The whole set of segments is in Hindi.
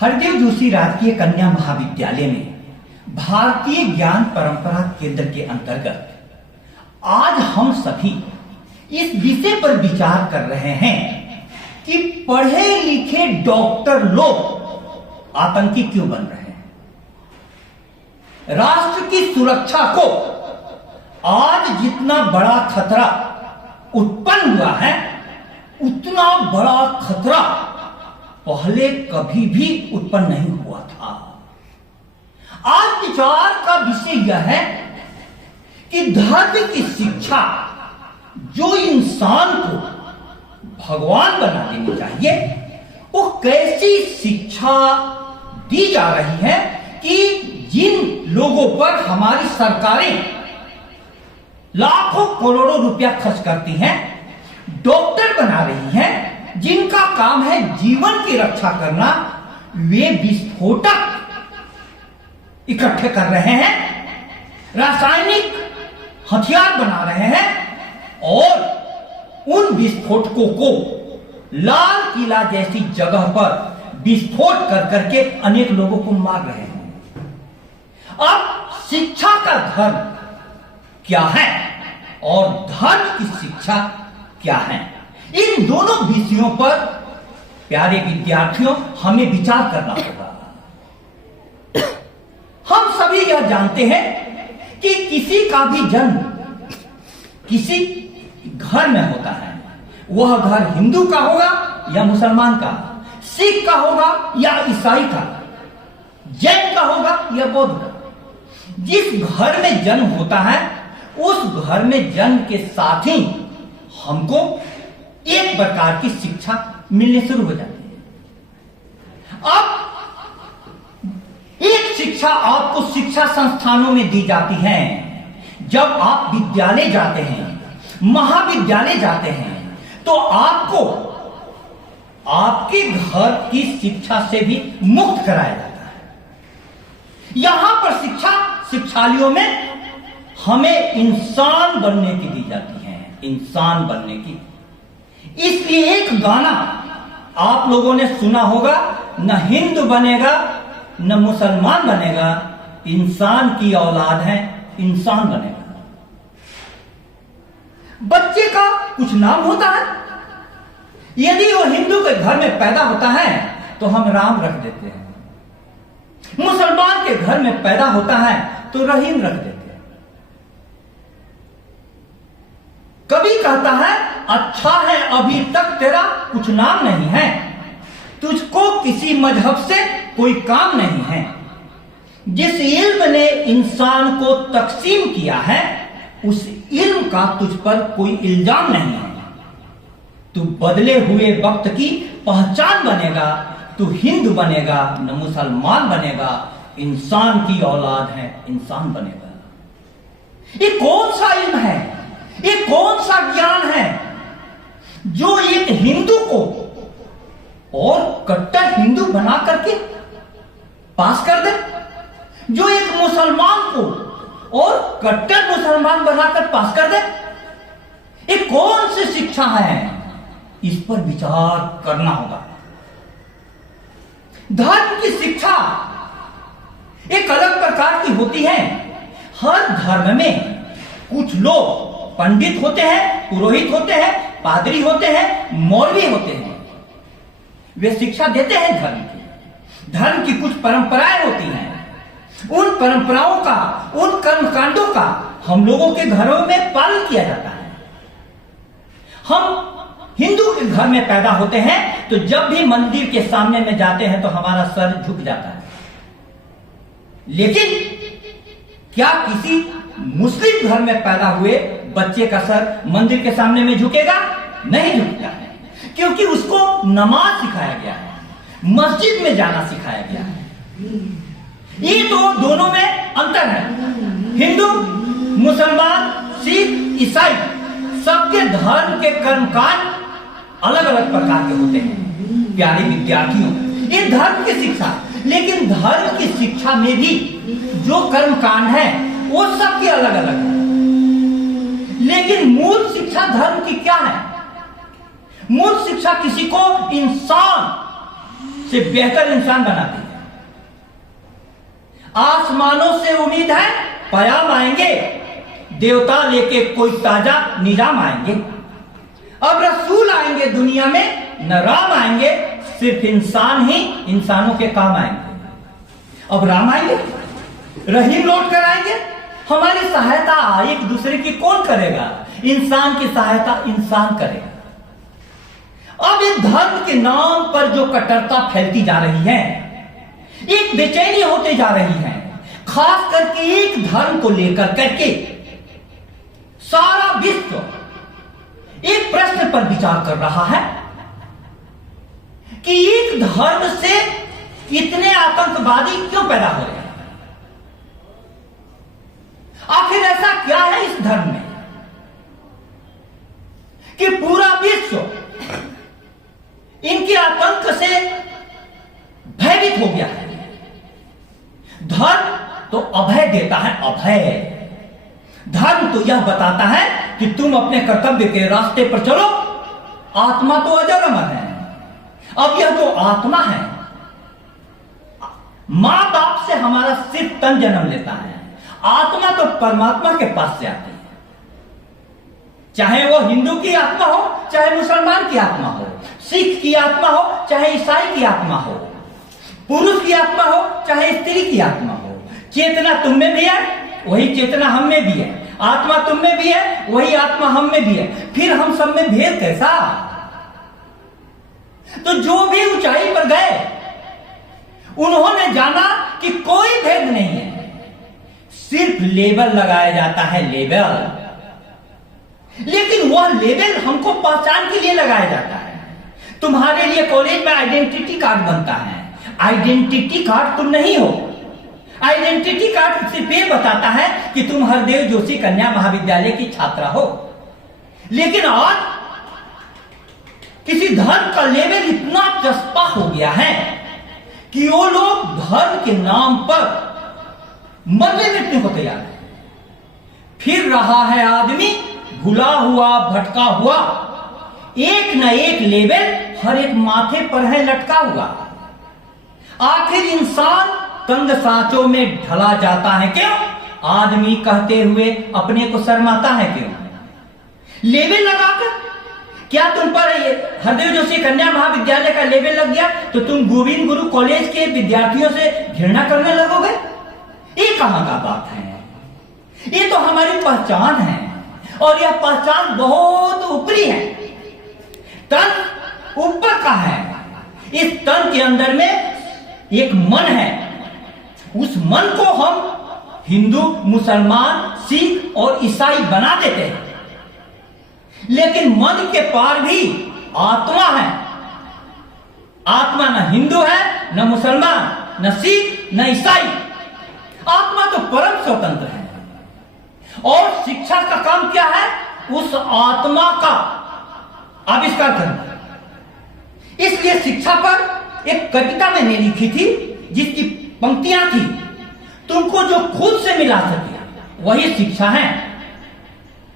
हरदेव जोशी राजकीय कन्या महाविद्यालय में भारतीय ज्ञान परंपरा केंद्र के अंतर्गत आज हम सभी इस विषय पर विचार कर रहे हैं कि पढ़े लिखे डॉक्टर लोग आतंकी क्यों बन रहे हैं। राष्ट्र की सुरक्षा को आज जितना बड़ा खतरा उत्पन्न हुआ है, उतना बड़ा खतरा पहले कभी भी उत्पन्न नहीं हुआ था। आज विचार का विषय यह है कि धर्म की शिक्षा जो इंसान को भगवान बना देनी चाहिए, वो कैसी शिक्षा दी जा रही है कि जिन लोगों पर हमारी सरकारें लाखों करोड़ों रुपया खर्च करती हैं, डॉक्टर बना रही हैं, जिनका काम है जीवन की रक्षा करना, वे विस्फोटक इकट्ठे कर रहे हैं, रासायनिक हथियार बना रहे हैं और उन विस्फोटकों को लाल किला जैसी जगह पर विस्फोट कर करके अनेक लोगों को मार रहे हैं। अब शिक्षा का धर्म क्या है और धर्म की शिक्षा क्या है, इन दोनों विषयों पर प्यारे विद्यार्थियों हमें विचार करना होगा। हम सभी यह जानते हैं कि किसी का भी जन्म किसी घर में होता है, वह घर हिंदू का होगा या मुसलमान का, सिख का होगा या ईसाई का, जैन का होगा या बौद्ध का। जिस घर में जन्म होता है, उस घर में जन्म के साथ ही हमको एक प्रकार की शिक्षा मिलनी शुरू हो जाती है। अब एक शिक्षा आपको शिक्षा संस्थानों में दी जाती है। जब आप विद्यालय जाते हैं, महाविद्यालय जाते हैं, तो आपको आपके घर की शिक्षा से भी मुक्त कराया जाता है। यहां पर शिक्षालयों में हमें इंसान बनने की दी जाती है, इंसान बनने की। इसलिए एक गाना आप लोगों ने सुना होगा, न हिंदू बनेगा न मुसलमान बनेगा, इंसान की औलाद है, इंसान बनेगा। बच्चे का कुछ नाम होता है, यदि वो हिंदू के घर में पैदा होता है तो हम राम रख देते हैं, मुसलमान के घर में पैदा होता है तो रहीम रख देते हैं। कभी कहता है अच्छा है अभी तक तेरा कुछ नाम नहीं है, तुझको किसी मजहब से कोई काम नहीं है। जिस इल्म ने इंसान को तकसीम किया है, उस इल्म का तुझ पर कोई इल्जाम नहीं है। तू बदले हुए वक्त की पहचान बनेगा, तू हिंदू बनेगा न मुसलमान बनेगा, इंसान की औलाद है, इंसान बनेगा। ये कौन सा इल्म है, ये कौन सा ज्ञान है जो एक हिंदू को और कट्टर हिंदू बना करके पास कर दे, जो एक मुसलमान को और कट्टर मुसलमान बनाकर पास कर दे? ये कौन सी शिक्षा है? इस पर विचार करना होगा। धर्म की शिक्षा एक अलग प्रकार की होती है। हर धर्म में कुछ लोग पंडित होते हैं, पुरोहित होते हैं, पादरी होते हैं, मौलवी होते हैं। वे शिक्षा देते हैं धर्म की कुछ परंपराएं होती हैं। उन परंपराओं का, उन कर्मकांडों का हम लोगों के घरों में पालन किया जाता है। हम हिंदू के घर में पैदा होते हैं तो जब भी मंदिर के सामने में जाते हैं तो हमारा सर झुक जाता है। लेकिन क्या किसी मुस्लिम घर में पैदा हुए बच्चे का सर मंदिर के सामने में झुकेगा? नहीं झुकेगा, क्योंकि उसको नमाज सिखाया गया है, मस्जिद में जाना सिखाया गया है। ये तो दोनों में अंतर है। हिंदू, मुसलमान, सिख, ईसाई, सबके धर्म के कर्मकांड अलग अलग प्रकार के होते हैं। प्यारे विद्यार्थियों, ये धर्म की शिक्षा, लेकिन धर्म की शिक्षा में भी जो कर्मकांड है वो सबके अलग अलग है। लेकिन मूल शिक्षा धर्म की क्या है? मूल शिक्षा किसी को इंसान से बेहतर इंसान बनाती है। आसमानों से उम्मीद है पयाम आएंगे, देवता लेके कोई ताजा निजाम आएंगे। अब रसूल आएंगे दुनिया में, न राम आएंगे, सिर्फ इंसान ही इंसानों के काम आएंगे। अब राम आएंगे, रहीम लौट कर आएंगे। हमारी सहायता एक दूसरे की कौन करेगा? इंसान की सहायता इंसान करेगा। अब इस धर्म के नाम पर जो कट्टरता फैलती जा रही है, एक बेचैनी होते जा रही है, खास करके एक धर्म को लेकर करके सारा विश्व एक प्रश्न पर विचार कर रहा है कि एक धर्म से इतने आतंकवादी क्यों पैदा हो रहे हैं? आखिर ऐसा क्या है इस धर्म में कि पूरा विश्व इनके आतंक से भयभीत हो गया है? धर्म तो अभय देता है, अभय। धर्म तो यह बताता है कि तुम अपने कर्तव्य के रास्ते पर चलो। आत्मा तो अजर अमर है। अब यह जो आत्मा है, मां बाप से हमारा सिर्फ तन जन्म लेता है, आत्मा तो परमात्मा के पास से आती है। चाहे वो हिंदू की आत्मा हो, चाहे मुसलमान की आत्मा हो, सिख की आत्मा हो, चाहे ईसाई की आत्मा हो, पुरुष की आत्मा हो, चाहे स्त्री की आत्मा हो, चेतना तुम में भी है, वही चेतना हम में भी है। आत्मा तुम में भी है, वही आत्मा हम में भी है। फिर हम सब में भेद कैसा? तो जो भी ऊंचाई पर गए, उन्होंने जाना कि कोई भेद नहीं है, सिर्फ लेबल लगाया जाता है, लेबल। लेकिन वह लेबल हमको पहचान के लिए लगाया जाता है। तुम्हारे लिए कॉलेज में आइडेंटिटी कार्ड बनता है। आइडेंटिटी कार्ड तुम नहीं हो। आइडेंटिटी कार्ड सिर्फ ये बताता है कि तुम हरदेव जोशी कन्या महाविद्यालय की छात्रा हो। लेकिन आज किसी धर्म का लेबल इतना चस्पा हो गया है कि वो लोग धर्म के नाम पर मरने मिटने को तैयार है। फिर रहा है आदमी भुला हुआ, भटका हुआ, एक न एक लेबल हर एक माथे पर है लटका हुआ। आखिर इंसान तंग सांचों में ढला जाता है क्यों? आदमी कहते हुए अपने को शर्माता है क्यों? लेबल लगाकर क्या तुम पर हरदेव जोशी कन्या महाविद्यालय का लेबल लग गया तो तुम गोविंद गुरु कॉलेज के विद्यार्थियों से घृणा करने लगोगे? ये कहां का बात है? ये तो हमारी पहचान है, और यह पहचान बहुत ऊपरी है। तन ऊपर का है। इस तन के अंदर में एक मन है। उस मन को हम हिंदू, मुसलमान, सिख और ईसाई बना देते हैं। लेकिन मन के पार भी आत्मा है। आत्मा न हिंदू है, न मुसलमान, न सिख, न ईसाई। आत्मा तो परम स्वतंत्र है। और शिक्षा का काम क्या है? उस आत्मा का आविष्कार करना। इसलिए शिक्षा पर एक कविता मैंने लिखी थी जिसकी पंक्तियां थी, तुमको जो खुद से मिला सके वही शिक्षा है,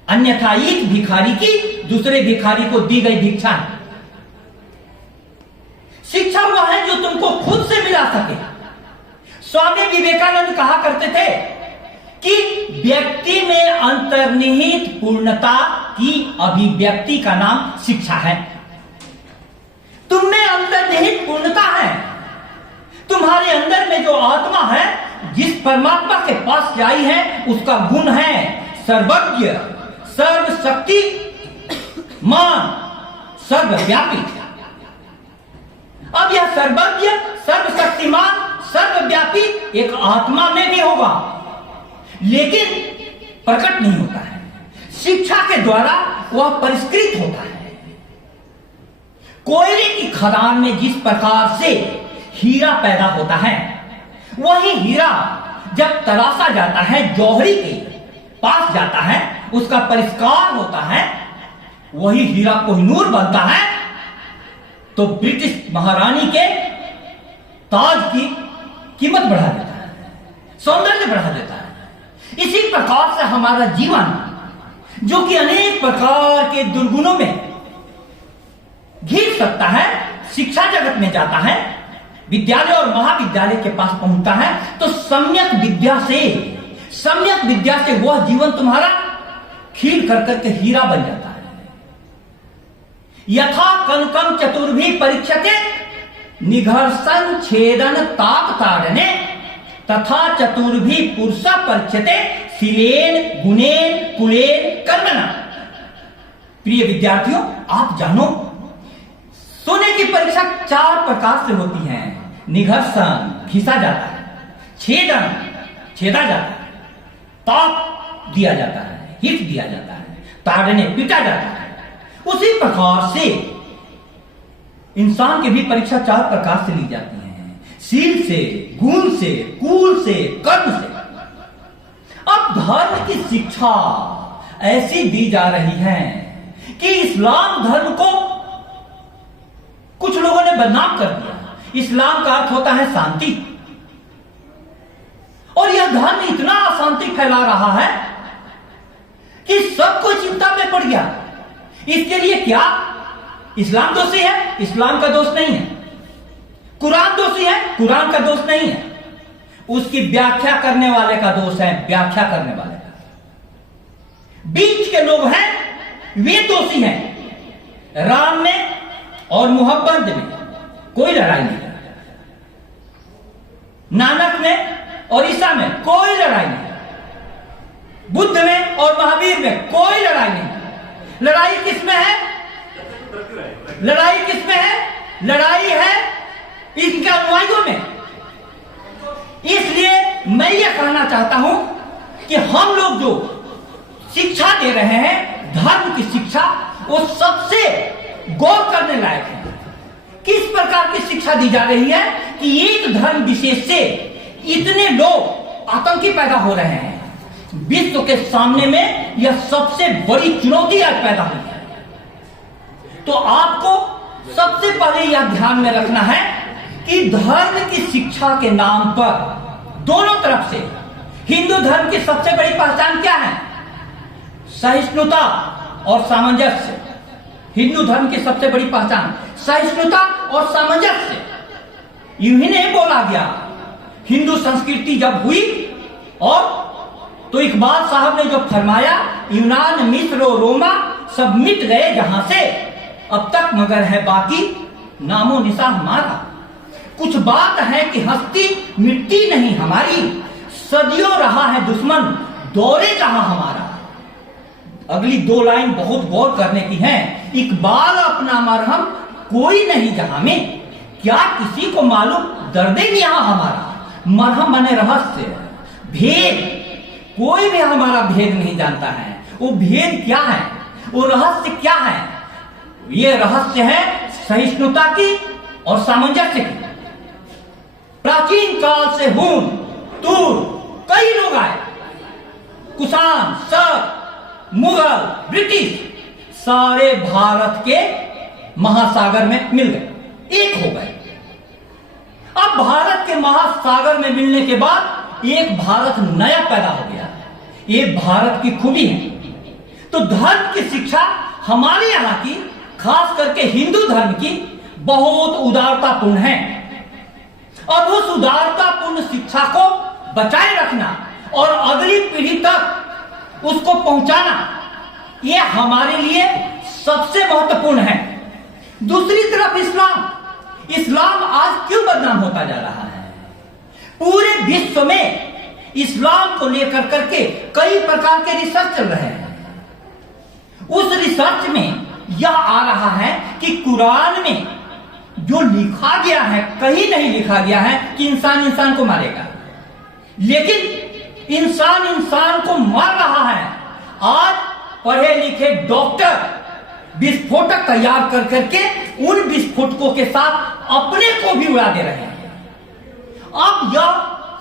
अन्यथा एक भिखारी की दूसरे भिखारी को दी गई भिक्षा है। शिक्षा वह है जो तुमको खुद से मिला सके। स्वामी विवेकानंद कहा करते थे कि व्यक्ति में अंतर्निहित पूर्णता की अभिव्यक्ति का नाम शिक्षा है। तुम में अंतर्निहित पूर्णता है। तुम्हारे अंदर में जो आत्मा है, जिस परमात्मा के पास से आई है, उसका गुण है सर्वज्ञ, सर्वशक्ति मान, सर्वव्यापी। अब यह सर्वज्ञ, सर्वशक्तिमान, सर्वव्यापी एक आत्मा में भी होगा, लेकिन प्रकट नहीं होता है। शिक्षा के द्वारा वह परिष्कृत होता है। कोयले की खदान में जिस प्रकार से हीरा पैदा होता है, वही हीरा जब तराशा जाता है, जौहरी के पास जाता है, उसका परिष्कार होता है, वही हीरा कोहिनूर बनता है, तो ब्रिटिश महारानी के ताज की कीमत बढ़ा देता है, सौंदर्य बढ़ा देता है। इसी प्रकार से हमारा जीवन, जो कि अनेक प्रकार के दुर्गुणों में घिर सकता है, शिक्षा जगत में जाता है, विद्यालय और महाविद्यालय के पास पहुंचता है तो सम्यक विद्या से वह जीवन तुम्हारा खील कर करके हीरा बन जाता है। यथा कनकम चतुर्भी परीक्षते निघर्षण छेदन ताक ताड़ने तथा चतुर्भी पुरुष परीक्षते शिलेन गुणेन कुलेन कर्मणा। प्रिय विद्यार्थियों, आप जानो सोने की परीक्षा 4 प्रकार से होती है। निघर्षण घिसा जाता है, छेदन छेदा जाता है, ताप दिया जाता है, हिट दिया जाता है, ताड़ने पीटा जाता है। उसी प्रकार से इंसान की भी परीक्षा 4 प्रकार से ली जाती है, शील से, गुण से, कुल से, कर्म से। अब धर्म की शिक्षा ऐसी दी जा रही है कि इस्लाम धर्म को कुछ लोगों ने बदनाम कर दिया। इस्लाम का अर्थ होता है शांति, और यह धर्म इतना अशांति फैला रहा है कि सबको चिंता में पड़ गया। इसके लिए क्या इस्लाम दोषी है? इस्लाम का दोष नहीं है। कुरान दोषी है? कुरान का दोष नहीं है। उसकी व्याख्या करने वाले का दोष है, व्याख्या करने वाले का। बीच के लोग हैं, वे दोषी हैं। राम में और मोहब्बत में कोई लड़ाई नहीं, नानक में और ईसा में कोई लड़ाई नहीं, बुद्ध में और महावीर में कोई लड़ाई नहीं। लड़ाई किसमें है? लड़ाई किसमें है? लड़ाई है इनके अनुयायियों में। इसलिए मैं यह कहना चाहता हूं कि हम लोग जो शिक्षा दे रहे हैं, धर्म की शिक्षा, वो सबसे गौर करने लायक है। किस प्रकार की शिक्षा दी जा रही है कि एक धर्म विशेष से इतने लोग आतंकी पैदा हो रहे हैं। विश्व के सामने में यह सबसे बड़ी चुनौती आज पैदा हुई है। तो आपको सबसे पहले यह ध्यान में रखना है कि धर्म की शिक्षा के नाम पर दोनों तरफ से हिंदू धर्म की सबसे बड़ी पहचान क्या है? सहिष्णुता और सामंजस्य। हिंदू धर्म की सबसे बड़ी पहचान सहिष्णुता और सामंजस्य। यूं ही नहीं बोला गया। हिंदू संस्कृति जब हुई और तो इकबाल साहब ने जो फरमाया, यूनान मिस्र और रोमा सब मिट गए जहां से, अब तक मगर है बाकी नामो निशा हमारा। कुछ बात है कि हस्ती मिट्टी नहीं हमारी, सदियों रहा है दुश्मन दौरे जहां हमारा। अगली 2 लाइन बहुत गौर करने की है। इकबाल अपना मरहम कोई नहीं जहां में, क्या किसी को मालूम दर्दे भी यहां हमारा। मरहम बने रहस्य, भेद, कोई भी हमारा भेद नहीं जानता है। वो भेद क्या है? वो रहस्य क्या है? ये रहस्य है सहिष्णुता की और सामंजस्य की। प्राचीन काल से हून तूर कई लोग आए, कुषाण, शक, मुगल, ब्रिटिश, सारे भारत के महासागर में मिल गए, एक हो गए। अब भारत के महासागर में मिलने के बाद एक भारत नया पैदा हो गया। ये भारत की खूबी है। तो धर्म की शिक्षा हमारे यहाँ की, खास करके हिंदू धर्म की, बहुत उदारतापूर्ण है। और उस उदारतापूर्ण शिक्षा को बचाए रखना और अगली पीढ़ी तक उसको पहुंचाना, यह हमारे लिए सबसे महत्वपूर्ण है। दूसरी तरफ इस्लाम आज क्यों बदनाम होता जा रहा है? पूरे विश्व में इस्लाम को लेकर करके कई प्रकार के रिसर्च चल रहे हैं। उस रिसर्च में यह आ रहा है कि कुरान में जो लिखा गया है, कहीं नहीं लिखा गया है कि इंसान इंसान को मारेगा, लेकिन इंसान को मार रहा है। आज पढ़े लिखे डॉक्टर विस्फोटक तैयार कर करके उन विस्फोटकों के साथ अपने को भी उड़ा दे रहे हैं। अब यह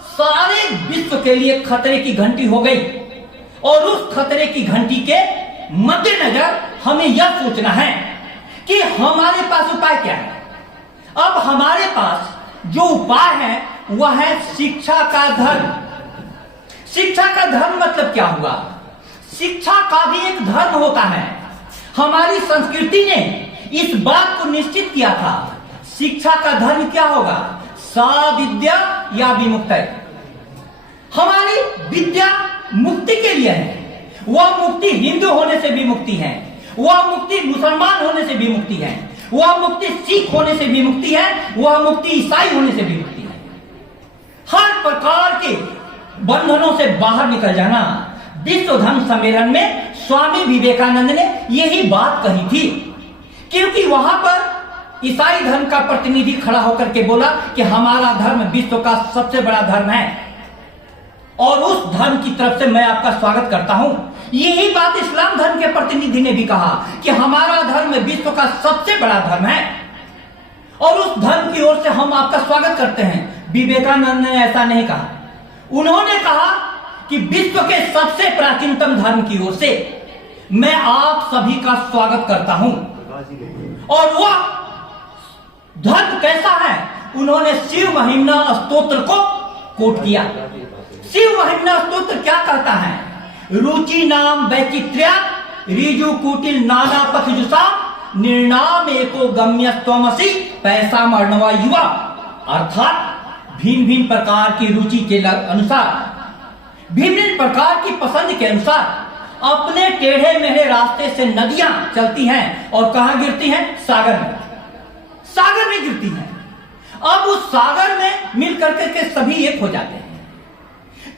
सारे विश्व के लिए खतरे की घंटी हो गई, और उस खतरे की घंटी के मद्देनजर हमें यह सोचना है कि हमारे पास उपाय क्या है। अब हमारे पास जो उपाय है वह है शिक्षा का धर्म। शिक्षा का धर्म मतलब क्या हुआ? शिक्षा का भी एक धर्म होता है। हमारी संस्कृति ने इस बात को निश्चित किया था, शिक्षा का धर्म क्या होगा? सा विद्या या विमुक्तये। हमारी विद्या मुक्ति के लिए है। वह मुक्ति हिंदू होने से भी मुक्ति है, वह मुक्ति मुसलमान होने से भी मुक्ति है, वह मुक्ति सिख होने से भी मुक्ति है, वह मुक्ति ईसाई होने से भी मुक्ति है। हर प्रकार के बंधनों से बाहर निकल जाना। विश्व धर्म सम्मेलन में स्वामी विवेकानंद ने यही बात कही थी, क्योंकि वहां पर ईसाई धर्म का प्रतिनिधि खड़ा होकर के बोला कि हमारा धर्म विश्व का सबसे बड़ा धर्म है और उस धर्म की तरफ से मैं आपका स्वागत करता हूं। यही बात इस्लाम धर्म के प्रतिनिधि ने भी कहा कि हमारा धर्म विश्व का सबसे बड़ा धर्म है और उस धर्म की ओर से हम आपका स्वागत करते हैं। विवेकानंद ने ऐसा नहीं कहा। उन्होंने कहा कि विश्व के सबसे प्राचीनतम धर्म की ओर से मैं आप सभी का स्वागत करता हूं। और वह धर्म कैसा है, उन्होंने शिव महिम्ना स्तोत्र को कोट किया। शिव महिम्ना स्तोत्र क्या कहता है? रुचि नाम वैचित्र्या ऋजु कुटिल नाना पथ जुषा निर्णाम एको गम्य त्वमसि पैसा मरणवा युवा। अर्थात भिन्न भिन्न प्रकार की रुचि के अनुसार, भिन्न भिन्न प्रकार की पसंद के अनुसार अपने टेढ़े मेढ़े रास्ते से नदियां चलती हैं और कहां गिरती हैं? सागर में। सागर में गिरती हैं। अब उस सागर में मिल करके के सभी एक हो जाते हैं।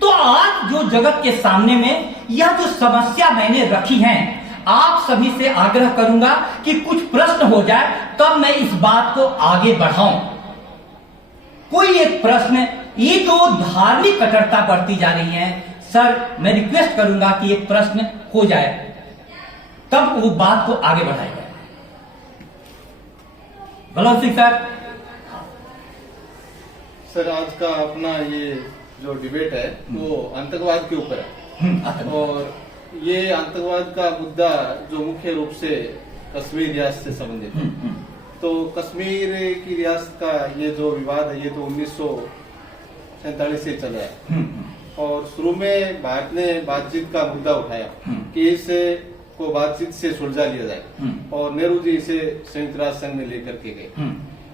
तो आज जो जगत के सामने में यह जो समस्या मैंने रखी है, आप सभी से आग्रह करूंगा कि कुछ प्रश्न हो जाए तब मैं इस बात को आगे बढ़ाऊं। कोई एक प्रश्न, ये जो धार्मिक कट्टरता बढ़ती जा रही है, सर मैं रिक्वेस्ट करूंगा कि एक प्रश्न हो जाए तब वो बात को आगे बढ़ाया जाए। बलवंत सिंह सर, आज का अपना ये जो डिबेट है वो आतंकवाद के ऊपर है और ये आतंकवाद का मुद्दा जो मुख्य रूप से कश्मीर रियासत से संबंधित है। तो कश्मीर की रियासत का ये जो विवाद है ये तो 1947 से चल रहा है और शुरू में भारत ने बातचीत का मुद्दा उठाया कि इसे को बातचीत से सुलझा लिया जाए और नेहरू जी इसे संयुक्त राष्ट्र संघ में लेकर के गए।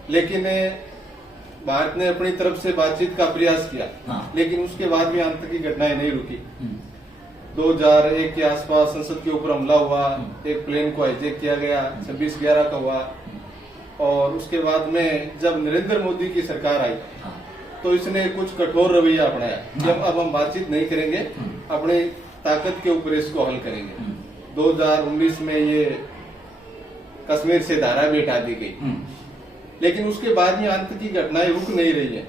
लेकिन भारत ने अपनी तरफ से बातचीत का प्रयास किया, लेकिन उसके बाद भी आतंकी घटनाएं नहीं रुकी। 2001 के आसपास संसद के ऊपर हमला हुआ, एक प्लेन को हाईजैक किया गया, 26/11 का हुआ और उसके बाद में जब नरेंद्र मोदी की सरकार आई तो इसने कुछ कठोर रवैया अपनाया कि अब हम बातचीत नहीं करेंगे, अपनी ताकत के ऊपर इसको हल करेंगे। 2019 में ये कश्मीर से धारा भी हटा दी गई, लेकिन उसके बाद में आतंकी घटनाएं रुक नहीं रही है।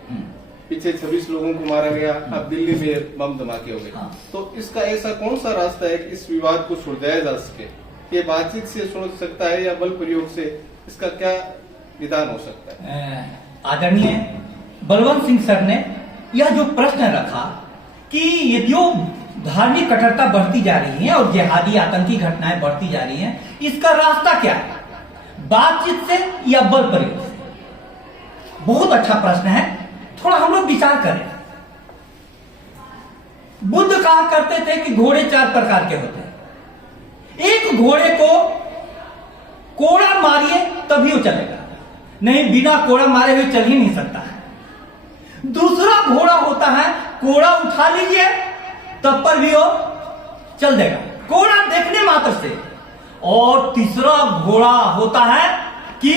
पीछे 26 लोगों को मारा गया, अब दिल्ली में बम धमाके हो गए। तो इसका ऐसा कौन सा रास्ता है कि इस विवाद को सुलझाया जा सके? ये बातचीत से सुलझ सकता है या बल प्रयोग से? इसका क्या विधान हो सकता है? आदरणीय बलवंत सिंह सर ने यह जो प्रश्न रखा कि ये जो धार्मिक कट्टरता बढ़ती जा रही है और जिहादी आतंकी घटनाएं बढ़ती जा रही हैं, इसका रास्ता क्या है, बातचीत से या बल प्रयोग से? बहुत अच्छा प्रश्न है, थोड़ा हम लोग विचार करें। बुद्ध कहा करते थे कि घोड़े 4 प्रकार के होते हैं। एक घोड़े को कोड़ा मारिए तभी वो चलेगा, नहीं बिना कोड़ा मारे हुए चल ही नहीं सकता है। दूसरा घोड़ा होता है, कोड़ा उठा लीजिए तब पर भी वो चल देगा, कोड़ा देखने मात्र से। और तीसरा घोड़ा होता है कि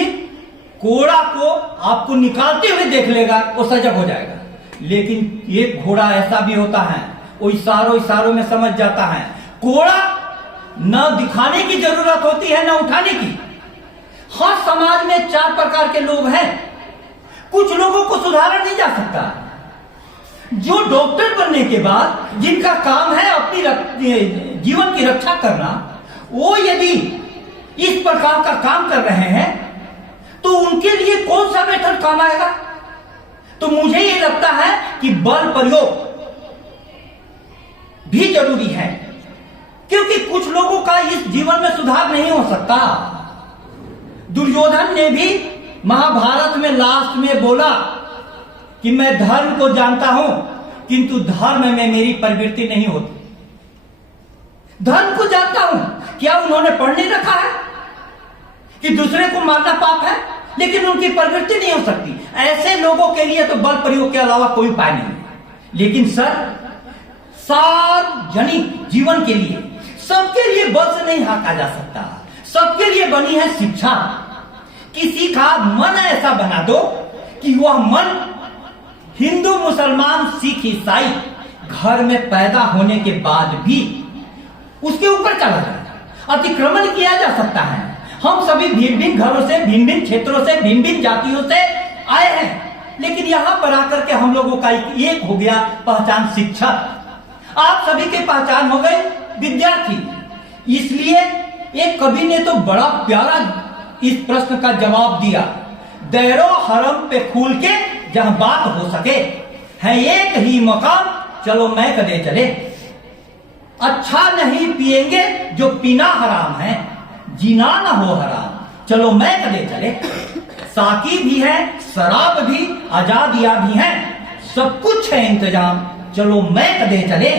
कोड़ा को आपको निकालते हुए देख लेगा, वो सजग हो जाएगा। लेकिन एक घोड़ा ऐसा भी होता है, वो इशारों में समझ जाता है। कोड़ा न दिखाने की जरूरत होती है न उठाने की। हर समाज में 4 प्रकार के लोग हैं। कुछ लोगों को सुधारा नहीं जा सकता। जो डॉक्टर बनने के बाद जिनका काम है अपनी जीवन की रक्षा करना, वो यदि इस प्रकार का काम कर रहे हैं तो उनके लिए कौन सा मेथड काम आएगा? तो मुझे ये लगता है कि बल प्रयोग भी जरूरी है, क्योंकि कुछ लोगों का इस जीवन में सुधार नहीं हो सकता। दुर्योधन ने भी महाभारत में लास्ट में बोला कि मैं धर्म को जानता हूं किंतु धर्म में मेरी प्रवृत्ति नहीं होती। धर्म को जानता हूं, क्या उन्होंने पढ़ नहीं रखा है कि दूसरे को मारना पाप है? लेकिन उनकी प्रवृत्ति नहीं हो सकती। ऐसे लोगों के लिए तो बल प्रयोग के अलावा कोई उपाय नहीं है। लेकिन सर, सार्वजनिक जीवन के लिए, सबके लिए बल से नहीं हाँका जा सकता। सबके लिए बनी है शिक्षा। किसी का मन ऐसा बना दो कि वह मन हिंदू, मुसलमान, सिख, ईसाई घर में पैदा होने के बाद भी उसके ऊपर चला जाए, अतिक्रमण किया जा सकता है। हम सभी भिन्न भिन्न घरों से, भिन्न भिन्न क्षेत्रों से, भिन्न भिन्न जातियों से आए हैं, लेकिन यहां पर आकर के हम लोगों का एक हो गया पहचान शिक्षा। आप सभी की पहचान हो गई विद्यार्थी। इसलिए एक कवि ने तो बड़ा प्यारा इस प्रश्न का जवाब दिया, दैरो हरम पे खूल के जहां बात हो सके, है एक ही मकाम, चलो मैं कदे चले। अच्छा नहीं पिएंगे जो पीना हराम है, जीना ना हो हराम, चलो मैं कदे चले। साकी भी है, शराब भी, आजादियां भी हैं, सब कुछ है इंतजाम, चलो मैं कदे चले।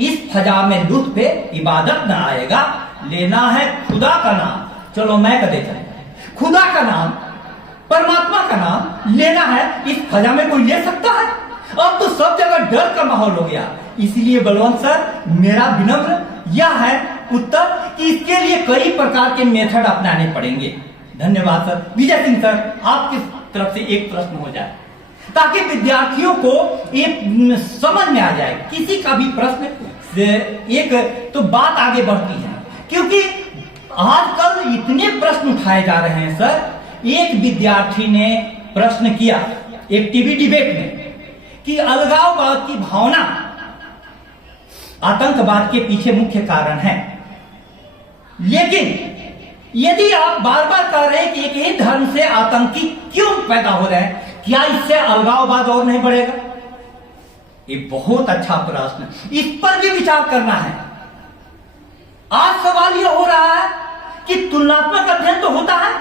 इस फजा में लुत्फ पे इबादत ना आएगा, लेना है खुदा का नाम, चलो मैं कदे चले। खुदा का नाम, परमात्मा का नाम लेना है, इस फजा में कोई ले सकता है? अब तो सब जगह डर का माहौल हो गया। इसलिए बलवंत सर, मेरा विनम्र यह है उत्तर कि इसके लिए कई प्रकार के मेथड अपनाने पड़ेंगे। धन्यवाद सर। विजय सिंह सर, आपकी तरफ से एक प्रश्न हो जाए ताकि विद्यार्थियों को एक समझ में आ जाए। किसी का भी प्रश्न से एक तो बात आगे बढ़ती है, क्योंकि आजकल इतने प्रश्न उठाए जा रहे हैं सर। एक विद्यार्थी ने प्रश्न किया एक टीवी डिबेट में कि अलगाववाद की भावना आतंकवाद के पीछे मुख्य कारण है, लेकिन यदि आप बार बार कह रहे हैं कि एक ही धर्म से आतंकी क्यों पैदा हो रहे हैं, क्या इससे अलगाववाद और नहीं बढ़ेगा? ये बहुत अच्छा प्रश्न, इस पर भी विचार करना है। आज सवाल यह हो रहा है कि तुलनात्मक अध्ययन तो होता है।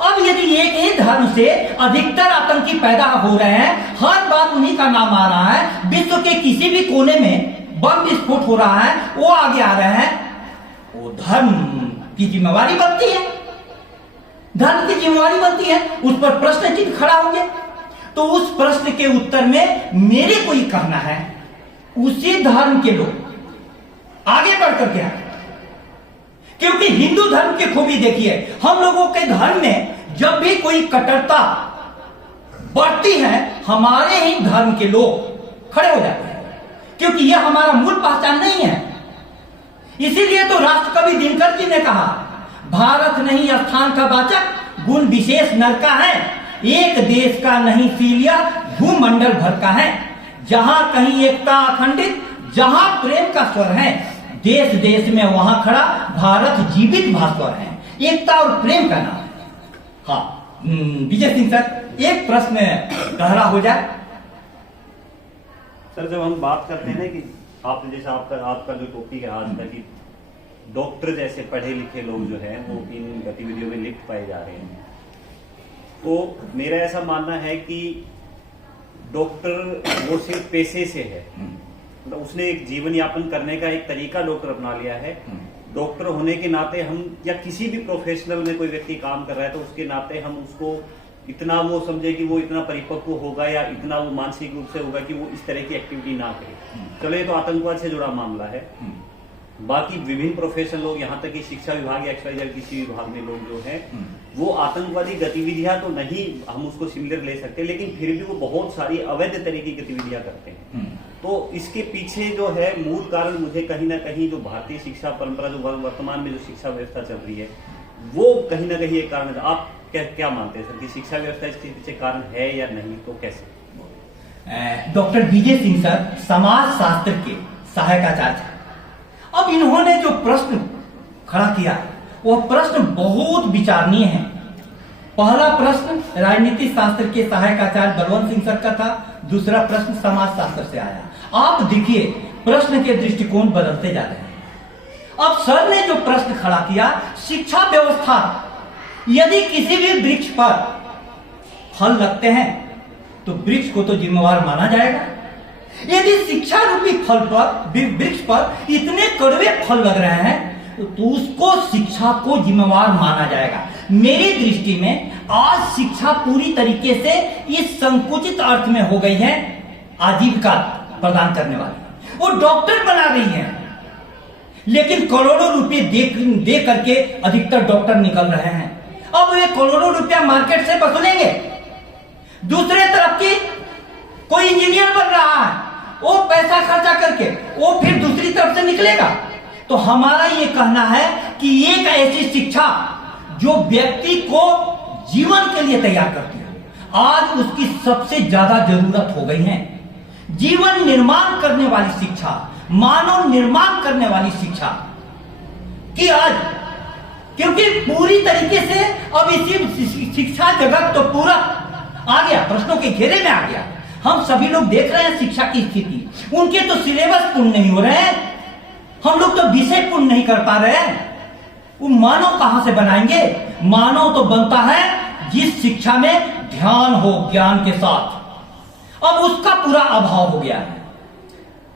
अब यदि एक ही धर्म से अधिकतर आतंकी पैदा हो रहे हैं, हर बात उन्हीं का नाम आ रहा है, विश्व के किसी भी कोने में बम विस्फोट हो रहा है, वो आगे आ रहे हैं, वो धर्म की जिम्मेवारी बनती है। धर्म की जिम्मेवारी बनती है, उस पर प्रश्न चिन्ह खड़ा होंगे। तो उस प्रश्न के उत्तर में मेरे को ये कहना है, उसी धर्म के लोग आगे बढ़ करके आए, क्योंकि हिंदू धर्म की खूबी देखिए, हम लोगों के धर्म में जब भी कोई कट्टरता बढ़ती है, हमारे ही धर्म के लोग खड़े हो जाते हैं, क्योंकि यह हमारा मूल पहचान नहीं है। इसीलिए तो राष्ट्रकवि दिनकर जी ने कहा, भारत नहीं स्थान का वाचक, गुण विशेष नर का है, एक देश का नहीं सीलिया, भूमंडल भर का है, जहां कहीं एकता अखंडित, जहां प्रेम का स्वर है, देश देश में वहां खड़ा भारत जीवित भास्वर है, एकता और प्रेम का नाम है। हाँ विजय सिंह सर, एक प्रश्न गहरा हो जाए सर। जब हम बात करते हैं ना कि आपने जैसा आपका जो टॉपिक है आज का कि डॉक्टर जैसे पढ़े लिखे लोग जो है वो इन गतिविधियों में लिप्त पाए जा रहे हैं, तो मेरा ऐसा मानना है कि डॉक्टर वो सिर्फ पेशे से है, मतलब उसने एक जीवन यापन करने का एक तरीका डॉक्टर अपना लिया है। डॉक्टर होने के नाते हम, या किसी भी प्रोफेशनल में कोई व्यक्ति काम कर रहा है, तो उसके नाते हम उसको इतना वो समझे कि वो इतना परिपक्व होगा या इतना वो मानसिक रूप से होगा कि वो इस तरह की एक्टिविटी ना करे। चलो ये तो आतंकवाद से जुड़ा मामला है। बाकी विभिन्न प्रोफेशन लोग, यहाँ तक कि शिक्षा विभाग या XYZ किसी विभाग में लोग जो हैं, वो आतंकवादी गतिविधियां तो नहीं हम उसको सिमिलर ले सकते, लेकिन फिर भी वो बहुत सारी अवैध तरह की गतिविधियां करते हैं। तो इसके पीछे जो है मूल कारण मुझे कहीं ना कहीं जो भारतीय शिक्षा परंपरा, जो वर्तमान में जो शिक्षा व्यवस्था चल रही है, वो कहीं ना कहीं एक कारण है। आप क्या मानते हैं सर कि शिक्षा व्यवस्था इसके पीछे कारण है या नहीं, तो कैसे? डॉक्टर विजय सिंह सर समाज शास्त्र के सहायक आचार्य। अब इन्होंने जो प्रश्न खड़ा किया वह प्रश्न बहुत विचारणीय है। पहला प्रश्न राजनीति शास्त्र के सहायक आचार्य बलवंत सिंह सर का था, दूसरा प्रश्न समाज शास्त्र से आया। आप देखिए प्रश्न के दृष्टिकोण बदलते जा रहे हैं। अब सर ने जो प्रश्न खड़ा किया, शिक्षा व्यवस्था, यदि किसी भी वृक्ष पर फल लगते हैं तो वृक्ष को तो जिम्मेवार माना जाएगा। यदि शिक्षा रूपी फल पर, वृक्ष पर इतने कड़वे फल लग रहे हैं तो उसको शिक्षा को जिम्मेवार माना जाएगा। मेरी दृष्टि में आज शिक्षा पूरी तरीके से इस संकुचित अर्थ में हो गई है आजीविका प्रदान करने वाली। वो डॉक्टर बना रही हैं, लेकिन करोड़ों रुपए दे करके अधिकतर डॉक्टर निकल रहे हैं। अब वे करोड़ों रुपया मार्केट से वसूलेंगे। दूसरे तरफ की कोई इंजीनियर बन रहा है, वो पैसा खर्चा करके वो फिर दूसरी तरफ से निकलेगा। तो हमारा ये कहना है कि एक ऐसी शिक्षा जो व्यक्ति को जीवन के लिए तैयार करती है, आज उसकी सबसे ज्यादा जरूरत हो गई है। जीवन निर्माण करने वाली शिक्षा, मानव निर्माण करने वाली शिक्षा कि आज, क्योंकि पूरी तरीके से अब इसी शिक्षा जगत तो पूरा आ गया, प्रश्नों के घेरे में आ गया। हम सभी लोग देख रहे हैं शिक्षा की स्थिति, उनके तो सिलेबस पूर्ण नहीं हो रहे हैं, हम लोग तो विषय पूर्ण नहीं कर पा रहे हैं। वो मानव कहां से बनाएंगे? मानव तो बनता है जिस शिक्षा में ध्यान हो ज्ञान के साथ। अब उसका पूरा अभाव हो गया है।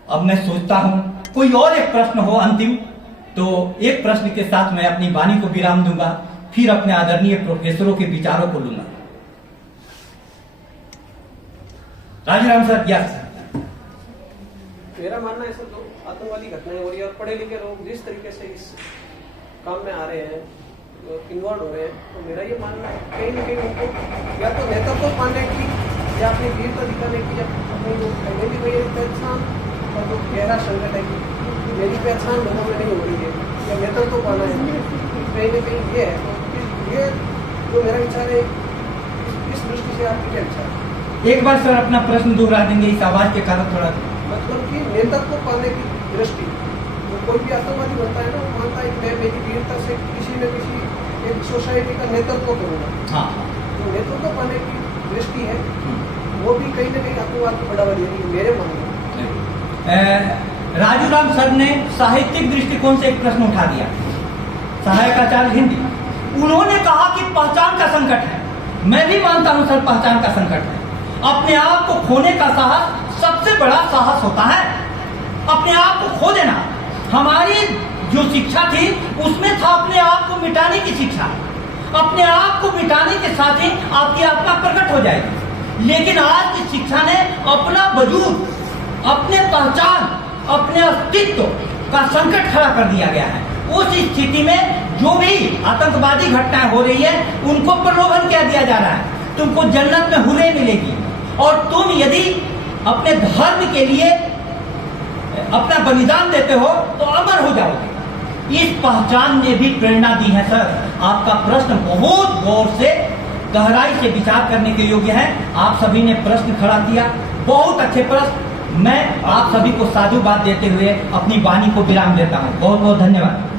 अब मैं सोचता हूं कोई और एक प्रश्न हो अंतिम, तो एक प्रश्न के साथ मैं अपनी वाणी को विराम दूंगा, फिर अपने आदरणीय प्रोफेसरों के विचारों को लूंगा। Rajuram sir, yes. मेरा मानना है सर, जो आतंकवादी घटनाएं हो रही है और पढ़े लिखे लोग जिस तरीके से इस काम में आ रहे हैं, इन्वॉल्व हो रहे हैं, तो मेरा ये मानना है कहीं ना कहीं उनको या तो नेतृत्व पाने की या अपनी वीरता दिखाने की, या अपनी जो मेरी कोई पहचान और जो गहरा संकट है कि मेरी पहचान लोगों में नहीं हो रही है या नेतृत्व पाना है, कहीं ना कहीं ये है। तो ये जो मेरा विचार है, इस दृष्टि से आपकी क्या विचार है? एक बार सर अपना प्रश्न दोहरा देंगे, इस आवाज के कारण थोड़ा। मतलब कि नेतृत्व पाने की दृष्टि, तो कोई भी आतंकवादी बनता है ना, वो मानता है कि मैं मेरी वीरता से किसी न किसी एक सोसाइटी का नेतृत्व करूंगा। हाँ। तो नेतृत्व पाने की दृष्टि है, वो भी कहीं ना कहीं आतंकवाद को बढ़ावा दे रही है मेरे मानने में। राजूराम सर ने साहित्यिक दृष्टिकोण से एक प्रश्न उठा दिया, सहायक आचार्य हिंदी। उन्होंने कहा कि पहचान का संकट है। मैं भी मानता हूं सर, पहचान का संकट है। अपने आप को खोने का साहस सबसे बड़ा साहस होता है, अपने आप को खो देना। हमारी जो शिक्षा थी उसमें था अपने आप को मिटाने की शिक्षा। अपने आप को मिटाने के साथ ही आपकी आत्मा प्रकट हो जाएगी। लेकिन आज की शिक्षा ने अपना वजूद, अपने पहचान, अपने अस्तित्व का संकट खड़ा कर दिया गया है। उस स्थिति में जो भी आतंकवादी घटनाएं हो रही है, उनको प्रलोभन क्या दिया जा रहा है, तुमको जन्नत में हुरे मिलेगी और तुम यदि अपने धर्म के लिए अपना बलिदान देते हो तो अमर हो जाओगे। इस पहचान ने भी प्रेरणा दी है सर। आपका प्रश्न बहुत गौर से, गहराई से विचार करने के योग्य है। आप सभी ने प्रश्न खड़ा किया, बहुत अच्छे प्रश्न। मैं आप सभी को साधुवाद देते हुए अपनी वाणी को विराम देता हूं। बहुत बहुत धन्यवाद।